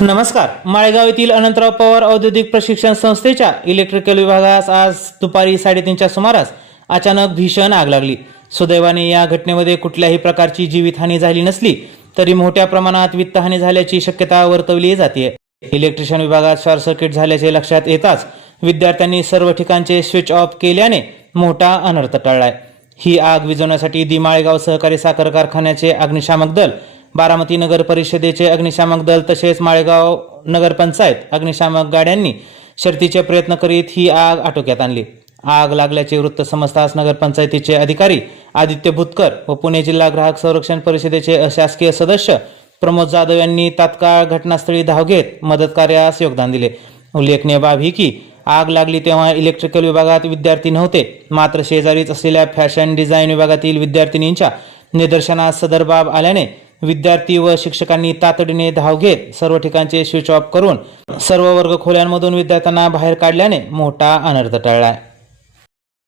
नमस्कार. माळेगाव येथील अनंतराव पवार औद्योगिक प्रशिक्षण संस्थेच्या इलेक्ट्रिकल विभागास आज दुपारी साडेतीनच्या सुमारास अचानक भीषण आग लागली. सुदैवाने या घटनेमध्ये कुठल्याही प्रकारची जीवितहानी झाली नसली तरी मोठ्या प्रमाणात वित्तहानी झाल्याची शक्यता वर्तवली जाते इलेक्ट्रिशियन विभागात शॉर्ट सर्किट झाल्याचे लक्षात येताच विद्यार्थ्यांनी सर्व ठिकाणचे स्विच ऑफ केल्याने मोठा अनर्थ टळलाय. ही आग विझवण्यासाठी दी माळेगाव सहकारी साखर कारखान्याचे अग्निशामक दल बारामती नगर परिषदेचे अग्निशामक दल तसेच माळेगाव नगरपंचायत अग्निशामक गाड्यांनी शर्तीचे प्रयत्न करीत ही आग आटोक्यात आणली. आग लागल्याचे वृत्त समजताच नगरपंचायतीचे अधिकारी आदित्य भुतकर व पुणे जिल्हा ग्राहक संरक्षण परिषदेचे अशासकीय सदस्य प्रमोद जाधव यांनी तात्काळ घटनास्थळी धाव घेत मदत कार्यास योगदान दिले. उल्लेखनीय बाब ही की आग लागली तेव्हा इलेक्ट्रिकल विभागात विद्यार्थी नव्हते मात्र शेजारीच असलेल्या फॅशन डिझाईन विभागातील विद्यार्थिनींच्या निदर्शनास सदर बाब आल्याने विद्यार्थी व शिक्षकांनी तातडीने धाव घेत सर्व ठिकाणचे स्विच ऑफ करून सर्व वर्ग खोल्यांमधून विद्यार्थ्यांना बाहेर काढल्याने मोठा अनर्थ टळला